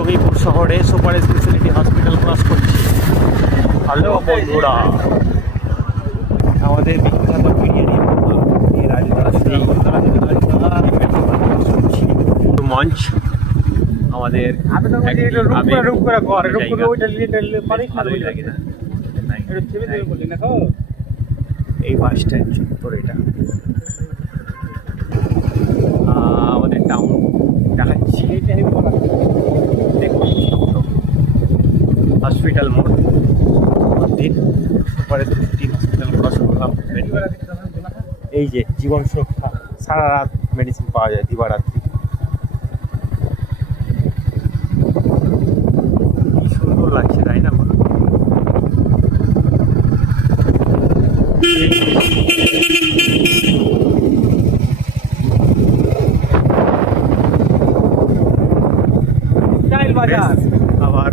জঙ্গিপুর শহরে super speciality hospital cross করছি। Hello বন্ধুরা, আমাদের বিখ্যাত বিরিয়ানি মঞ্চ আমাদের এই বাস স্ট্যান্ড চত্বর, এটা আমাদের টাউন দেখাচ্ছি। দেখুন হসপিটাল মোড়, মন্দির, সুপার স্পেশালিটি হসপিটাল ক্রস করলাম। এই যে জীবন সুরক্ষা, সারা রাত মেডিসিন পাওয়া যায় দিবারাত্রি। কি সুন্দর লাগছে তাই না? আবার